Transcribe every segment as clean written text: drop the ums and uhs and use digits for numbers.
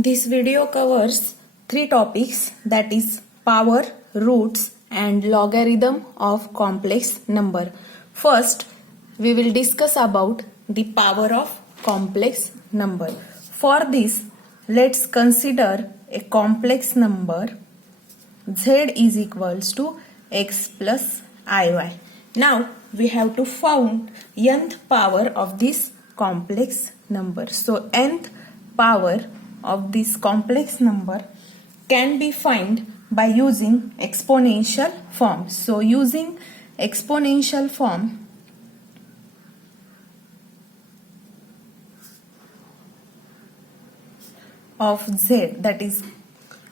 This video covers three topics, that is power, roots and logarithm of complex number. First, we will discuss about the power of complex number. For this, let's consider a complex number z is equals to x plus iy. Now we have to find nth power of this complex number. So nth power of this complex number can be found by using exponential form. So using exponential form, of z, that is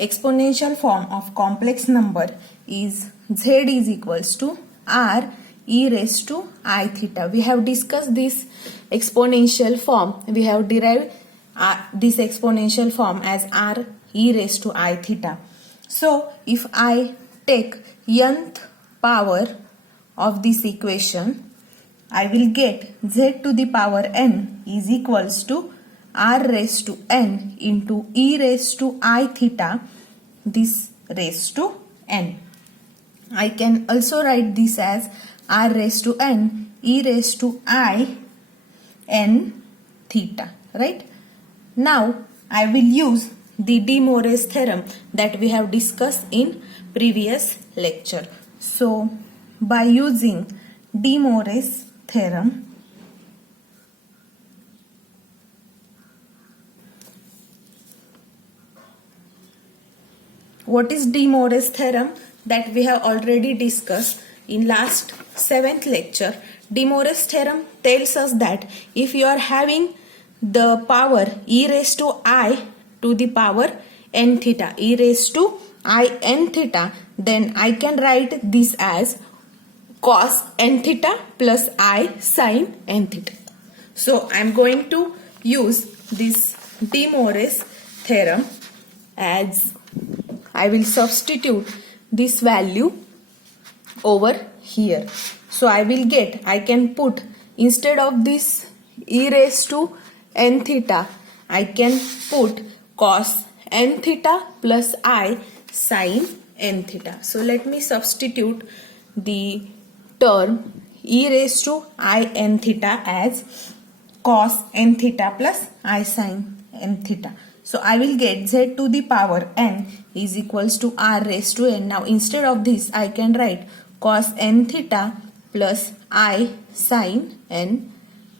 exponential form of complex number is z is equals to r e raised to I theta. We have discussed this exponential form. We have derived this exponential form as r e raised to I theta. So if I take nth power of this equation, I will get z to the power n is equals to r raised to n into e raised to I theta, this raised to n. I can also write this as r raised to n e raised to I n theta, right? Now I will use the De Moivre's theorem that we have discussed in previous lecture. So by using De Moivre's theorem, what is De Moivre's theorem? That we have already discussed in last 7th lecture. De Moivre's theorem tells us that if you are having the power e raised to I to the power n theta, e raised to I n theta, then I can write this as cos n theta plus I sin n theta. So I am going to use this De Moivre's theorem as I will substitute this value over here. So I will get, I can put, instead of this e raised to n theta, I can put cos n theta plus I sin n theta. So let me substitute the term e raised to I n theta as cos n theta plus I sin n theta. So I will get z to the power n is equals to r raised to n. Now instead of this, I can write cos n theta plus I sin n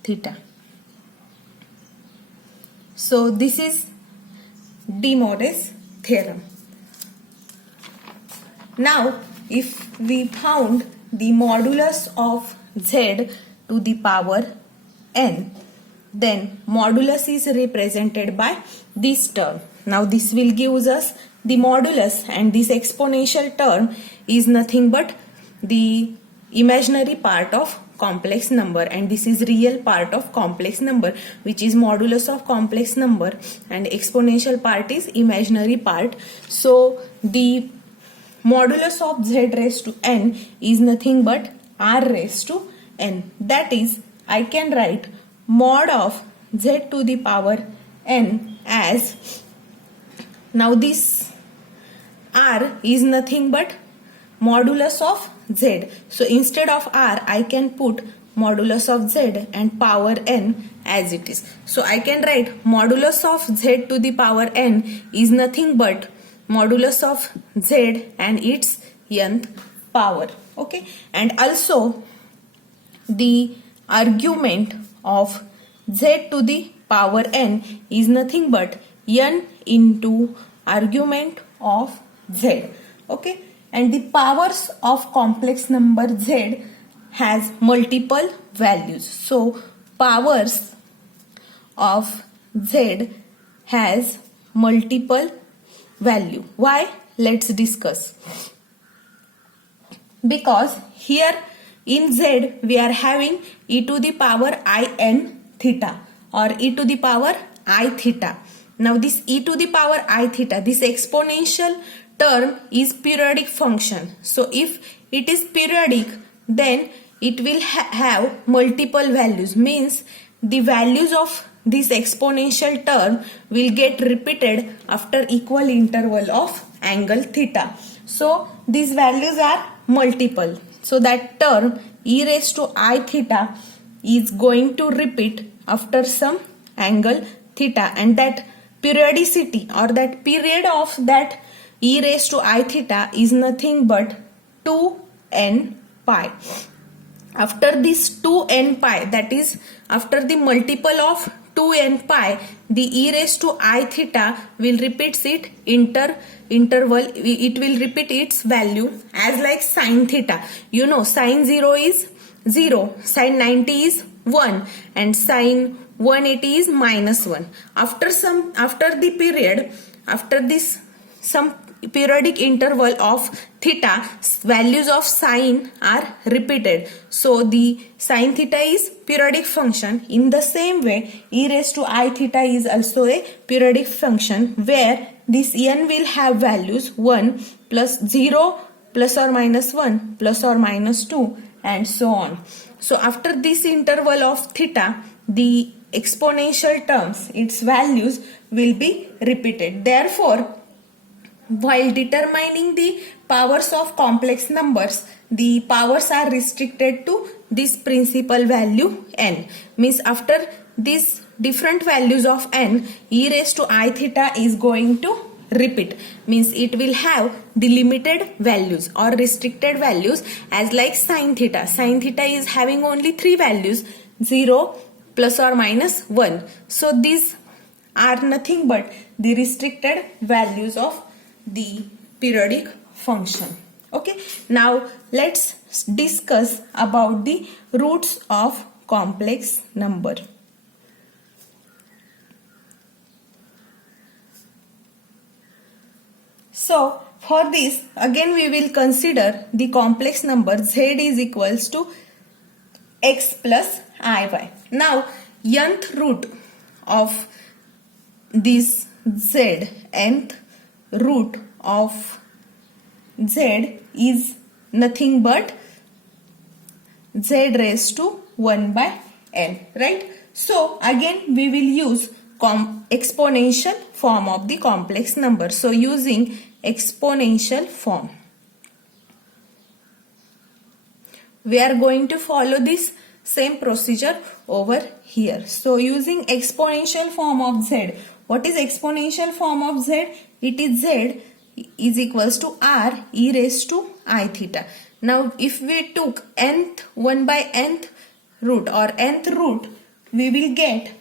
theta. So this is De Moivre's theorem. Now if we found the modulus of z to the power n, then modulus is represented by this term. Now this will give us the modulus, and this exponential term is nothing but the imaginary part of complex number, and this is real part of complex number, which is modulus of complex number, and exponential part is imaginary part. So the modulus of z raised to n is nothing but r raised to n. That is, I can write mod of z to the power n as, now this r is nothing but modulus of z. So instead of r, I can put modulus of z and power n as it is. So I can write modulus of z to the power n is nothing but modulus of z and its nth power. Okay, and also the argument of z to the power n is nothing but n into argument of z. Okay, and the powers of complex number z has multiple values. So powers of z has multiple value. Why? Let's discuss. Because here in z we are having e to the power I n theta or e to the power I theta. Now this e to the power I theta, this exponential term is periodic function. So if it is periodic, then it will have multiple values, means the values of this exponential term will get repeated after equal interval of angle theta. So these values are multiple. So that term e raised to I theta is going to repeat after some angle theta, and that periodicity or that period of that e raised to I theta is nothing but 2n pi. After this 2n pi, that is after the multiple of 2n pi, the e raised to I theta will repeat its interval, it will repeat its value as like sine theta. You know sine 0 is 0, sine 90 is 1 and sine 180 is -1. After the period, after this some periodic interval of theta, values of sine are repeated. So the sine theta is periodic function. In the same way, e raised to I theta is also a periodic function where this n will have values 1 plus 0 plus or minus 1 plus or minus 2 and so on. So after this interval of theta, the exponential terms, its values will be repeated. Therefore, while determining the powers of complex numbers, the powers are restricted to this principal value n. Means after these different values of n, e raised to I theta is going to repeat. Means it will have the limited values or restricted values as like sine theta. Sine theta is having only 3 values, 0, plus or minus 1. So these are nothing but the restricted values of the periodic function. Okay, now let's discuss about the roots of complex number. So for this, again we will consider the complex number z is equals to x plus iy. Now nth root of this z, nth root of z is nothing but z raised to 1 by n, right? So again we will use exponential form of the complex number. So using exponential form, we are going to follow this same procedure over here. So using exponential form of z, what is exponential form of z? It is z is equals to r e raised to I theta. Now if we took nth 1 by nth root or nth root, we will get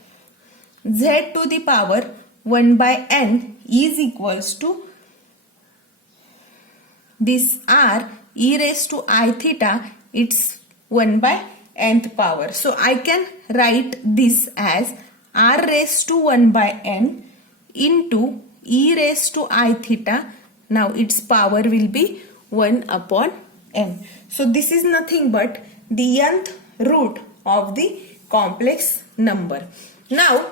z to the power 1 by n is equals to this r e raised to I theta, it's 1 by nth power. So I can write this as r raised to 1 by n into e raised to I theta. Now its power will be 1 upon n. So this is nothing but the nth root of the complex number. Now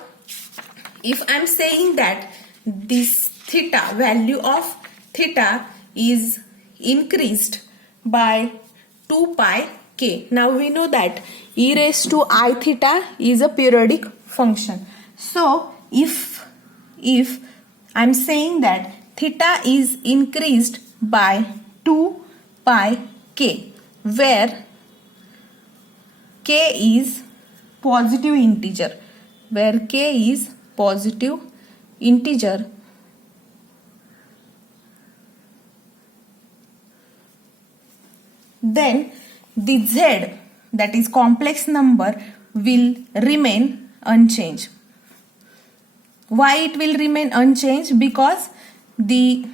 if I am saying that this theta, value of theta is increased by 2 pi k. Now we know that e raised to I theta is a periodic function. So if I am saying that theta is increased by 2 pi k, where k is positive integer, where k is positive integer, then the z, that is complex number, will remain unchanged. Why it will remain unchanged? Because the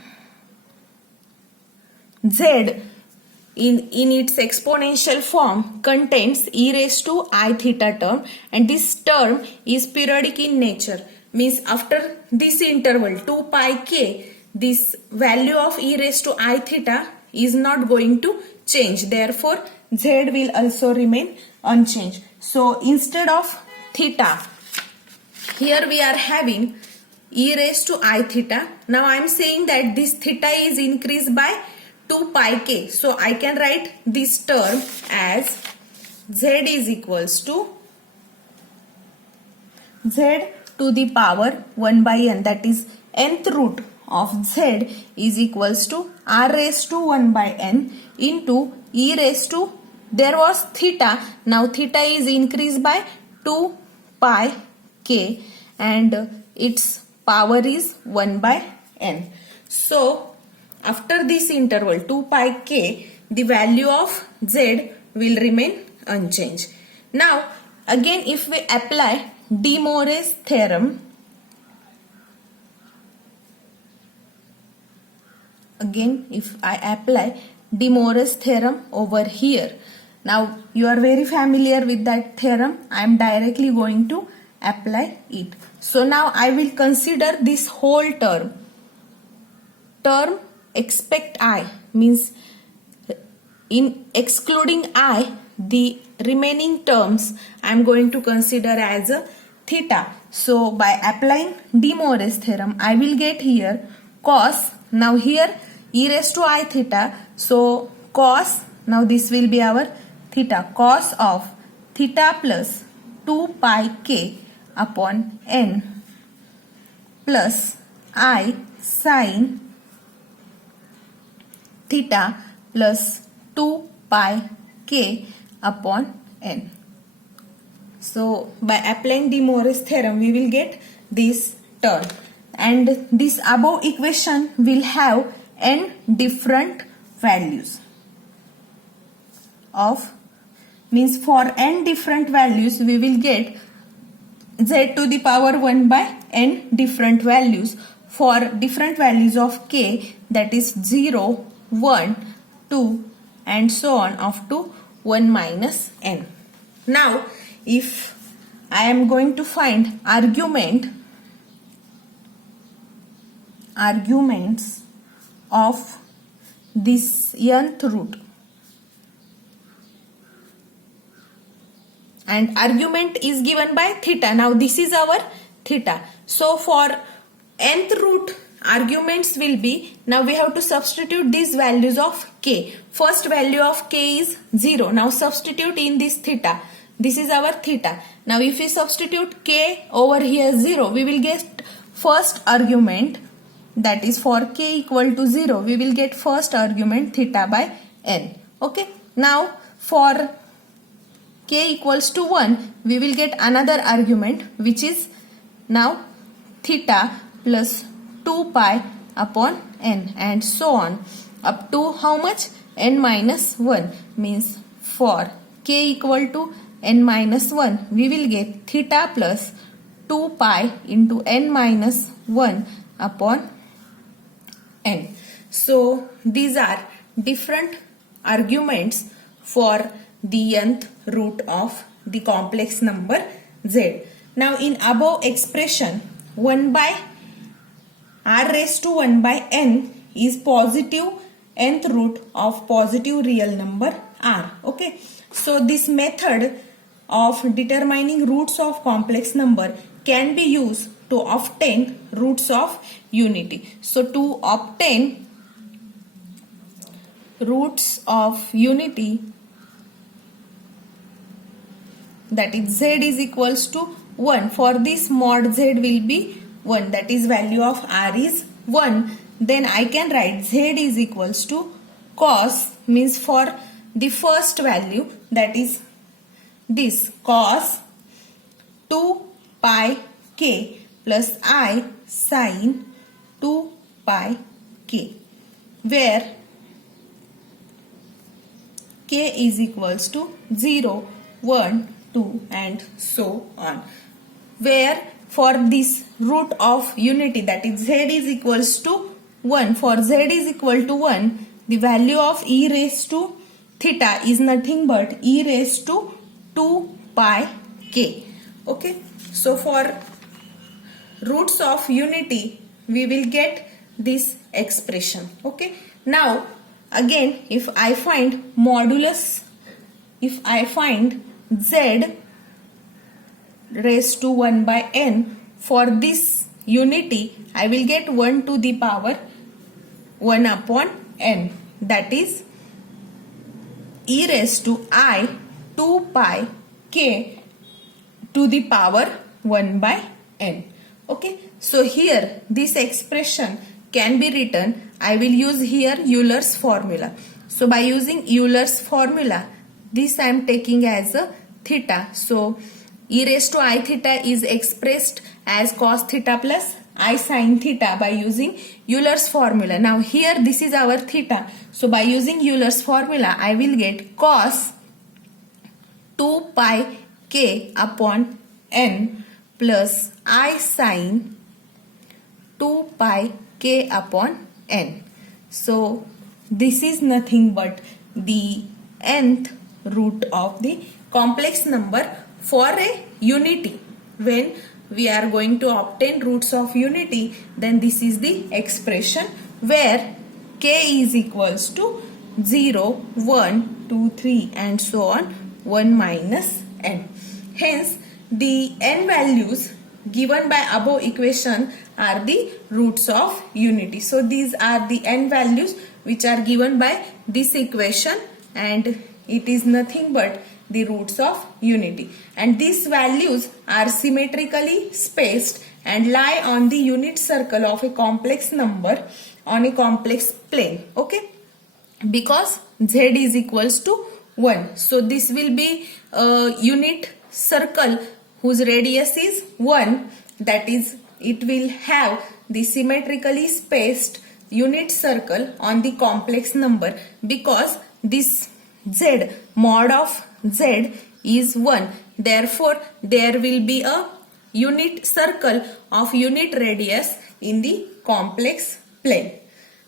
z in its exponential form contains e raised to I theta term, and this term is periodic in nature. Means after this interval 2 pi k, this value of e raised to I theta is not going to change. Therefore z will also remain unchanged. So instead of theta, here we are having e raised to I theta. Now I am saying that this theta is increased by 2 pi k. So I can write this term as z is equals to z to the power 1 by n, that is nth root of z is equals to r raised to 1 by n into e raised to, there was theta, now theta is increased by 2 pi k and its power is 1 by n. So after this interval 2 pi k, the value of z will remain unchanged. Now again if we apply De Moivre's theorem, again if I apply De Moivre's theorem over here, now you are very familiar with that theorem, I am directly going to apply it. So now I will consider this whole term expect I, means in excluding I, the remaining terms I am going to consider as a theta. So by applying De Moivre's theorem, I will get here cos, now here e raised to I theta, so cos, now this will be our theta, cos of theta plus 2 pi k upon n plus I sin theta plus 2 pi k upon n. So by applying De Moivre's theorem we will get this term, and this above equation will have n different values of, means for n different values we will get z to the power 1 by n different values for different values of k, that is 0, 1, 2 and so on up to 1 minus n. Now if I am going to find arguments of this nth root, and argument is given by theta, now this is our theta. So for nth root arguments will be, now we have to substitute these values of k. First value of k is 0, now substitute in this theta, this is our theta. Now if we substitute k over here 0, we will get first argument, that is for k equal to 0 we will get first argument theta by n. Okay, now for k equals to 1 we will get another argument which is now theta plus 2 pi upon n and so on up to how much, n minus 1, means for k equal to n minus 1 we will get theta plus 2 pi into n minus 1 upon n. So these are different arguments for the nth root of the complex number z. Now in above expression 1 by r raised to 1 by n is positive nth root of positive real number r. Okay, so this method of determining roots of complex number can be used to obtain roots of unity. So to obtain roots of unity, that is z is equals to 1, for this mod z will be 1, that is value of r is 1, then I can write z is equals to cos, means for the first value, that is this cos 2 pi k plus I sin 2 pi k, where k is equals to 0, 1, 2 and so on, where for this root of unity, that is z is equals to 1, for z is equal to 1, the value of e raised to theta is nothing but e raised to 2 pi k. Okay, so for roots of unity we will get this expression. Okay, now again if I find modulus, if I find z raised to 1 by n, for this unity I will get 1 to the power 1 upon n, that is e raised to I 2 pi k to the power 1 by n. Okay, so here this expression can be written, I will use here Euler's formula. So by using Euler's formula, this I am taking as a theta. So e raised to I theta is expressed as cos theta plus I sin theta by using Euler's formula. Now here this is our theta. So by using Euler's formula, I will get cos 2 pi k upon n plus I sin 2 pi k upon n. So this is nothing but the nth root of the complex number for a unity. When we are going to obtain roots of unity, then this is the expression where k is equals to 0, 1, 2, 3 and so on 1 minus n. Hence the n values given by above equation are the roots of unity. So these are the n values which are given by this equation, and it is nothing but the roots of unity, and these values are symmetrically spaced and lie on the unit circle of a complex number on a complex plane. Okay, because z is equals to 1, so this will be a unit circle whose radius is 1, that is it will have the symmetrically spaced unit circle on the complex number, because this z, mod of z is 1, therefore there will be a unit circle of unit radius in the complex plane.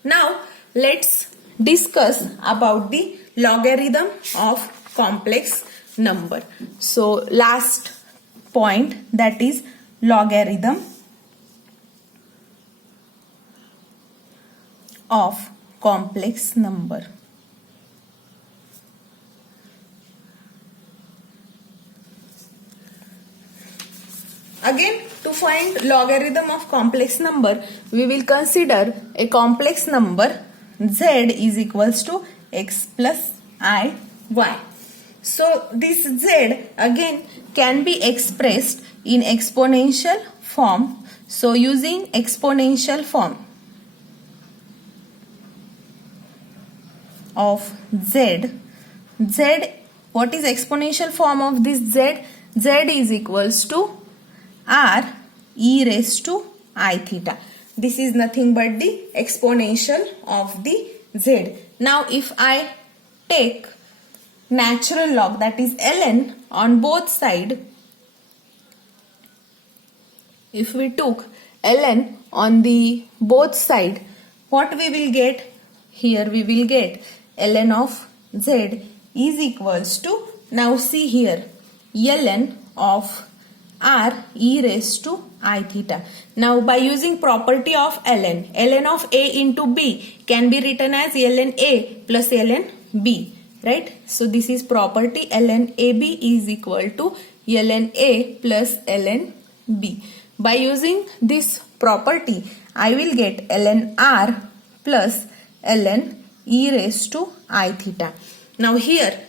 Now let's discuss about the logarithm of complex number. So last point, that is logarithm of complex number. Again, to find logarithm of complex number, we will consider a complex number z is equals to x plus I y. So this z again can be expressed in exponential form. So using exponential form of z, what is exponential form of this z? Z is equals to r e raised to I theta. This is nothing but the exponential of the z. Now if I take natural log, that is ln, on both sides, if we took ln on the both side, what we will get? Here we will get ln of z is equals to, now see here, ln of r e raised to I theta. Now by using property of ln of a into b can be written as ln a plus ln b, right? So this is property, ln ab is equal to ln a plus ln b. By using this property, I will get ln r plus ln e raised to I theta. Now here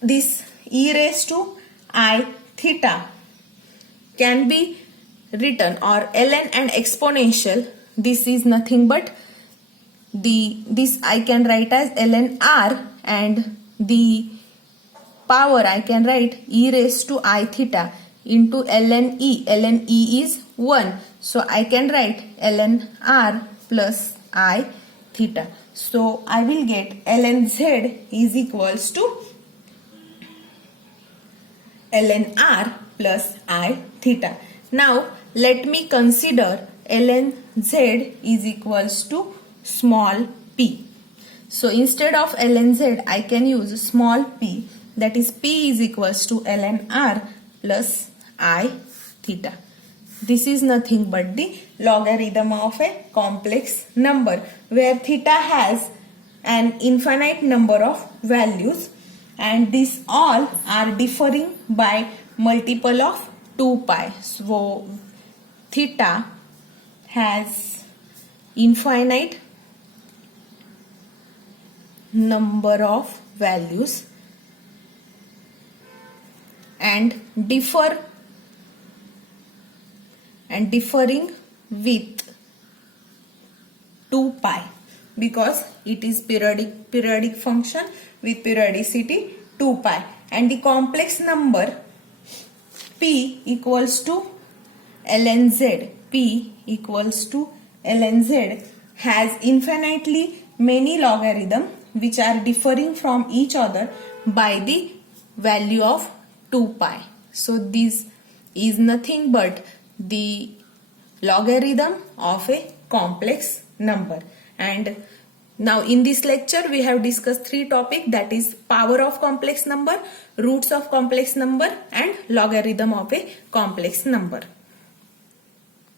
this e raised to I theta can be written, or ln and exponential, this is nothing but this I can write as ln r, and the power I can write e raised to I theta into ln e. Ln e is 1, so I can write ln r plus I theta. So I will get ln z is equals to ln r plus I theta. Now let me consider ln z is equals to small p. So instead of ln z, I can use small p, that is p is equals to ln r plus I theta. This is nothing but the logarithm of a complex number where theta has an infinite number of values, and these all are differing by multiple of 2 pi. So theta has infinite number of values and differ and differing with 2 pi because it is periodic function with periodicity 2 pi, and the complex number p equals to ln z, p equals to ln z has infinitely many logarithm which are differing from each other by the value of 2 pi. So this is nothing but the logarithm of a complex number. And now in this lecture we have discussed 3 topics, that is power of complex number, roots of complex number and logarithm of a complex number.